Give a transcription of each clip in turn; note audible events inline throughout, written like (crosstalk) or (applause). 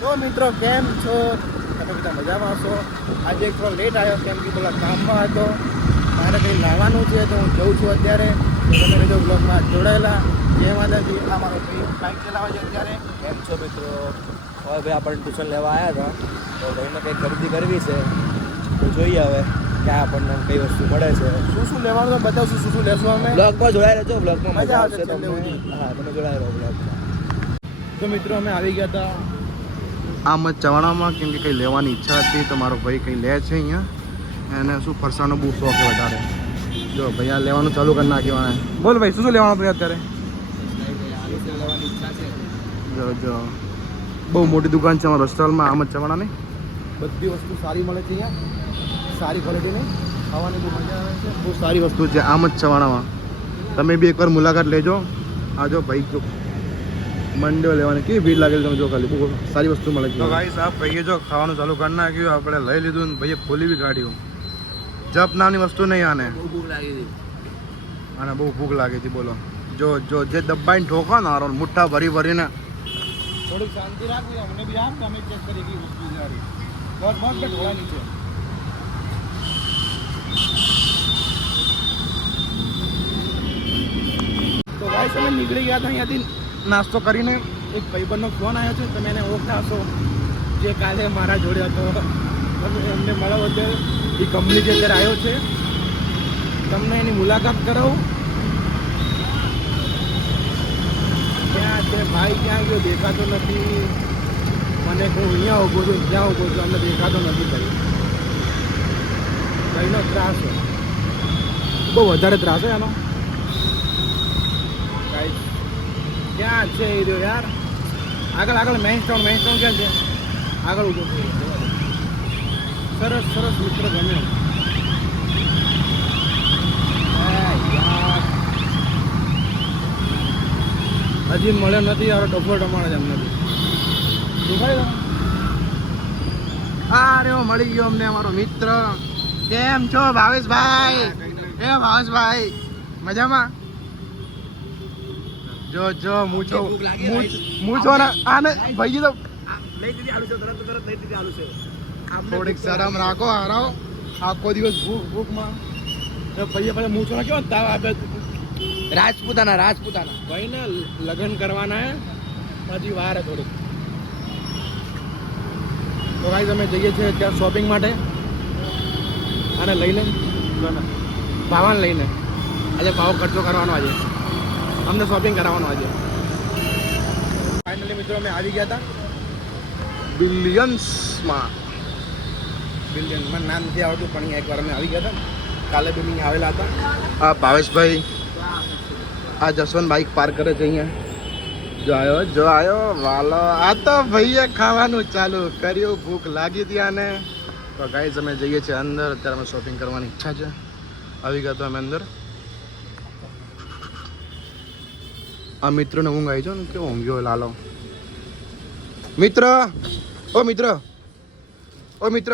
તો મિત્રો કેમ છો? તમે બધા મજામાં છો આજે એક થોડો લેટ આવ્યો કેમ કે પેલા કામમાં હતો. મારે કંઈ લાવવાનું છે તો હું જઉં છું અત્યારે. તમે બીજો બ્લોગમાં જોડાયેલા. જે માતાજી. આ મારો ભાઈ બાઇક ચલાવે છે અત્યારે. કેમ છો મિત્રો? હવે ભાઈ આપણને ટ્યુશન લેવા આવ્યા હતા. તો ભાઈને કંઈક ખરીદી કરવી છે. તો જોઈએ હવે ક્યાં આપણને કઈ વસ્તુ મળે છે. શું શું લેવાનું તો બતાવશું શું શું લેશું અમે? બ્લોગમાં જોડાઈ રહેજો બ્લોગમાં મજા આવશે તમને. હા તમે જોડાઈ રહો બ્લોગમાં તો મિત્રો અમે આવી ગયા હતા આમ જ ચવાણામાં કેમ કે કંઈ લેવાની ઈચ્છા હતી તો મારો ભાઈ કંઈ લે છે અહીંયા. એને શું ફરસાણનો બહુ શોખ છે વધારે. જો ભાઈ આ લેવાનું ચાલુ કરી નાખ્યું બોલ ભાઈ શું શું લેવાનું ભાઈ અત્યારે? જો જો. બહુ મોટી દુકાન છે અમારા રસ્ટોલમાં આમ જ ચવાણાની. બધી વસ્તુ સારી મળે છે અહીંયા. સારી ક્વોલિટીની ખાવાની બહુ મજા આવે છે. બહુ સારી વસ્તુ છે આમ જ ચવાણામાં. તમે બી એકવાર મુલાકાત લેજો. આ જો ભાઈ જો. મંડો લેવાની કેવી ભીડ લાગેલી તમે જો ખાલી? બહુ સારી વસ્તુ મળે તો ગાઈસ આ ભાઈએ જો ખાવાનું ચાલુ કરી નાખ્યું આપણે લઈ લીધું ને ભાઈએ ખોલી બી કાઢ્યું. જપ નામની વસ્તુ નહીં આને. બહુ ભૂખ લાગી હતી. આને બહુ ભૂખ લાગી હતી બોલો. જો જો જે દબાઈને ઠોકો ને આરો મુઠ્ઠા ભરી ભરીને. થોડી શાંતિ રાખવી અમને બી આપ તમે ચેક કરી ગઈ વસ્તુ જારી બસ બસ કે ઢોળા નીચે તો ગાઈસ અમે નીકળી ગયા હતા અહીંયાથી નાસ્તો કરીને એક ભાઈબંધનો ફોન આવ્યો છે, તમે એને ઓળખતા હશો. જે કાલે મારા જોડે હતો. એમને મળો અત્યારે એ કંપની જે અત્યારે આવ્યો છે, તમને એની મુલાકાત કરાવું. ત્યાં છે? ભાઈ ક્યાં ગયો? દેખાતો નથી. મને કહું, અહીંયા ઊભો છું, ત્યાં ઊભો છું. અમને દેખાતો નથી ભાઈ. ભાઈનો ત્રાસ બહુ વધારે ત્રાસ છે આનો. ક્યાં છે એ રહ્યો યાર. આગળ આગળ મેઇન સ્ટાઉન ક્યાં છે? આગળ ઊભો થઈ સરસ સરસ મિત્ર ગમ્યો હજી મળ્યો નથી યાર ડબ્બો ટમાણે જ અમને આ મળી ગયો અમને અમારો મિત્ર. કેમ છો ભાવેશભાઈ? કેમ ભાવેશભાઈ? મજામાં? જો જો મૂછો મૂછ ને આને ભાઈ તો લઈ લઈ થોડીક શરમ રાખો હારાઓ. આખો દિવસ ભૂખ ભૂખમાં. ભાઈએ પછી મૂછો ને કેવો તાવ આપે રાજપૂતાના રાજપૂતાના. ભાઈને લગ્ન કરવાના હે પછી વાર થોડીક. તો ભાઈ અમે જઈએ છીએ ત્યાં શોપિંગ માટે. આને લઈને ભાવાને લઈને. આજે ભાવ ખર્ચો કરવાનો આજે. અમને શોપિંગ કરાવવાનો આજે. ફાઇનલી મિત્રો અમે આવી ગયા હતા. બિલિયન્સમાં બિલિયન મને નામ નથી આવડતું પણ અહીંયા એકવાર અમે આવી ગયા હતા. કાલે બિલ્ડિંગ આવેલા હતા. આ ભાવેશભાઈ આ જસવંત બાઇક પાર્ક કરે છે અહીંયા. જો આવ્યો જો આવ્યો વાલો. આ તો ભાઈએ ખાવાનું ચાલુ કર્યું ભૂખ લાગી હતી આને. તો ગાઈઝ અમે જઈએ છીએ અંદર. અત્યારે અમે શોપિંગ કરવાની ઈચ્છા છે. આવી ગયા તો અમે અંદર. આ મિત્રને ઊંઘ આવી જો ને કેવો ઊંઘ્યો લાલો. મિત્ર! ઓ મિત્ર! ઓ મિત્ર!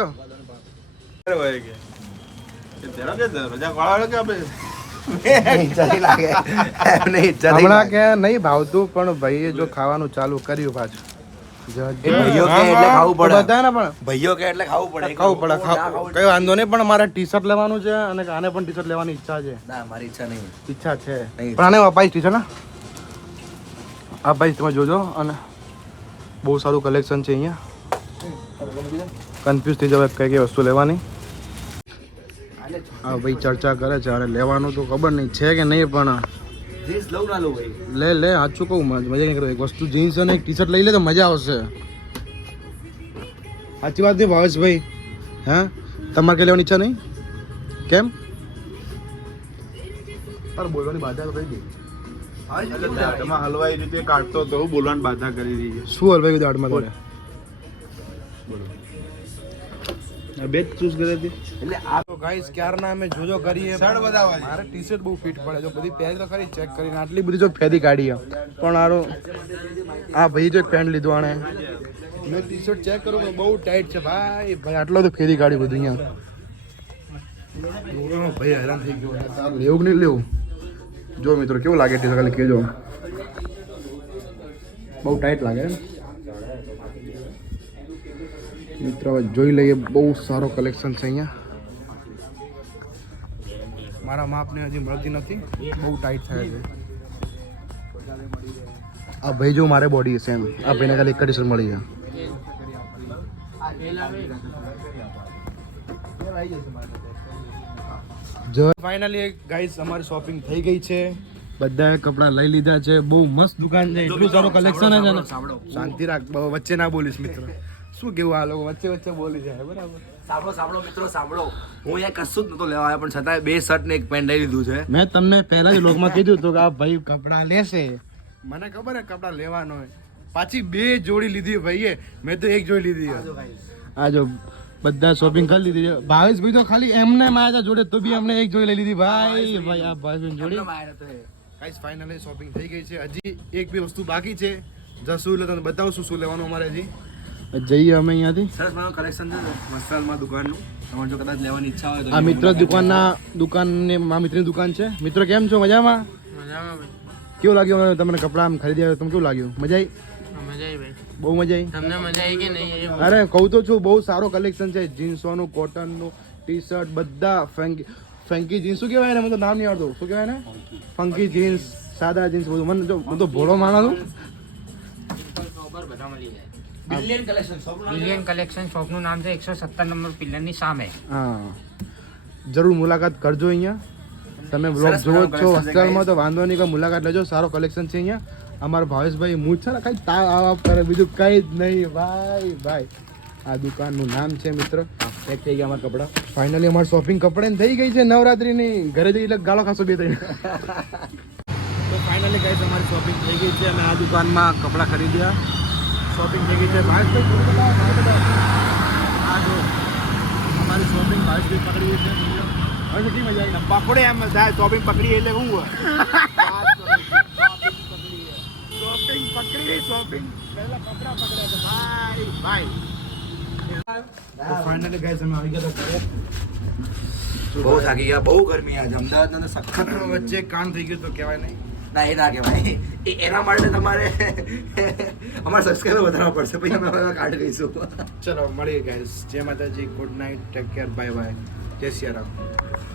નહીં ભાવતું પણ ભાઈએ જો ખાવાનું ચાલુ કર્યું પાછું. વાંધો નહીં પણ મારે ટી શર્ટ લેવાનું છે અને આને પણ ટી શર્ટ લેવાની ઈચ્છા છે. ઈચ્છા છે. પણ આને અપાઈશ ટી શર્ટ ના? અપાઈશ તમે જોજો, અને બહુ સારું કલેક્શન છે અહીંયા. કન્ફ્યુઝ થઈ જવાય કઈ કઈ વસ્તુ લેવાની. હા ભાઈ ચર્ચા કરે છે અને લેવાનું તો ખબર નહીં, છે કે નહીં, પણ ભાઈ લે લે, સાચું કહું, મજ- નહીં કરું, એક વસ્તુ જીન્સ અને એક ટી શર્ટ લઈ લે તો મજા આવશે. સાચી વાત નહીં ભાવેશભાઈ? હા? તમારે કઈ લેવાની ઈચ્છા નહીં? કેમ? તાર બોલવાની બાધા તો દે દાઢમાં હલવાઈ રીતે કાઢતો તો હું બોલવાની બાધા કરી રહી શું હલવાઈ દાઢમાં તારે બે ચૂઝ કરી હતી એટલે આ તો ગાઈસ ક્યારના અમે જોજો કરીએ શર્ટ બતાવવા. મારે ટી શર્ટ બહુ ફિટ પડે જો બધી પહેરી તો ખરી ચેક કરીને આટલી બધી જો ફેરી કાઢી પણ આરો આ ભાઈ જો પેન્ટ લીધું આણે મેં ટી શર્ટ ચેક કરું બહુ ટાઈટ છે ભાઈ ભાઈ આટલો તો ફેરી કાઢી બધું અહીંયા ભાઈ હેરાન થઈ ગયો લેવું કે નહીં લેવું જો મિત્રો કેવું લાગે ટી શર્ટ ખાલી કહેજો બહુ ટાઈટ લાગે એમ મિત્રો હવે જોઈ લઈએ બહુ સારો કલેક્શન છે અહીંયા મારા માપને હજી મળતી નથી બહુ ટાઈટ થાય છે આ ભાઈ જો મારે બોડી છે એમ આ ભાઈને ખાલી એક જ ટી મળી છે જો ફાઇનલી ગાઈસ અમારી શોપિંગ થઈ ગઈ છે. બધાએ કપડાં લઈ લીધા છે. બહુ મસ્ત દુકાન છે. એટલું સારું કલેક્શન છે ને. શાંતિ રાખ બહુ વચ્ચે ના બોલીશ મિત્રો. શું કેવું આ લોકો વચ્ચે વચ્ચે બોલી જાય બરાબર. સાંભળો સાંભળો મિત્રો સાંભળો. હું અહીંયા કશું જ નતો લેવા આવ્યો પણ છતાંય બે શર્ટ ને એક પેન્ટ લઈ લીધું છે. મેં તમને પહેલા જ લોકમાં કીધું હતું કે આ ભાઈ કપડાં લેશે. મને ખબર હે કપડાં લેવાનો હોય. પાછી બે જોડી લીધી ભાઈએ. મેં તો એક જોડી લીધી આ જો બધા શોપિંગ કરી લીધી છે. ભાવેશ ભાઈ તો ખાલી એમને માયા હતા જોડે તો બી અમને એક જોડી લઈ લીધી. ભાઈ ભાઈ આ ભાઈ જોડે. ગાઈસ ફાઇનલી શોપિંગ થઈ ગઈ છે. હજી એક બે વસ્તુ બાકી છે. જશું એટલે તમને બતાવશું શું લેવાનું અમારે હજી. જઈએ અમે અહીંયાથી. સરસ મારું કલેક્શન છે મસ્તલમાં દુકાનનું. તમારે જો કદાચ લેવાની ઈચ્છા હોય તો આ મિત્ર દુકાનના દુકાનને મા મિત્રની દુકાન છે. મિત્ર કેમ છો? મજામાં? કેવું લાગ્યું તમને કપડાં આમ ખરીદી આવ્યો તમને કેવું લાગ્યું? મજા આવી બહુ મજા આવી? તમને મજા આવી કે નહીં? અરે કહું તો છું બહુ સારો કલેક્શન છે. જીન્સોનું કોટનનું ટી શર્ટ બધા ફેંકી ફેન્કી જીન્સ. શું કહેવાય ને મને તો નામ નહીં આવડતું. શું કહેવાય ને ફંકી જીન્સ સાદા જીન્સ બધું. મને જો હું તો ભોળો માણા છું. ખબર બધા મળી જાય billion collection shop billion collection શોપનું નામ છે એકસો સત્તર નંબર પિલરની સામે. હા. જરૂર મુલાકાત કરજો અહીંયા. તમે બ્લોગ જોવો છો. હોસ્ટેલમાં તો વાંધો નહીં કે મુલાકાત લેજો. સારો કલેક્શન છે અહીંયા. અમારા ભાવેશભાઈ હું છે ને કઈ તાવ આવ કરે બીજું કઈ જ નહીં. ભાઈ ભાઈ. આ દુકાનનું નામ છે મિત્ર. પેક થઈ ગયા અમારા કપડાં. ફાઇનલી અમારી શોપિંગ કપડાની થઈ ગઈ છે નવરાત્રીની. ઘરે જઈ એટલે ગાળો ખાસો બે થઈ તો ફાઇનલી ગઈ અમારી શોપિંગ થઈ ગઈ છે અમે આ દુકાનમાં કપડાં ખરીદ્યા. શોપિંગ થઈ ગઈ છે. ભાવેશભાઈ. આ જો અમારી શોપિંગ ભાવેશભાઈ પકડી છે. હવે મજા આવી પાપડે એમ થાય શોપિંગ પકડી એટલે હું (laughs) શોપિંગ પકડી શોપિંગ પહેલા કપડા પકડ્યા છે ભાઈ ભાઈ ફાઇનલી ગાઈસ અમે આવી ગયા ઘરે. બહુ થાકી ગયા બહુ ગરમી આજે. અમદાવાદ તો સખત વચ્ચે કામ થઈ ગયું તો કહેવાય નહીં. ના એ ના કહેવાય. એ એના માટે તમારે અમારે સબસ્ક્રાઈબર વધારવા પડશે. પછી અમે કાઢ લઈશું ચલો મળીએ ગાઈસ જય માતાજી. Good night take care bye bye Jai Siyaram.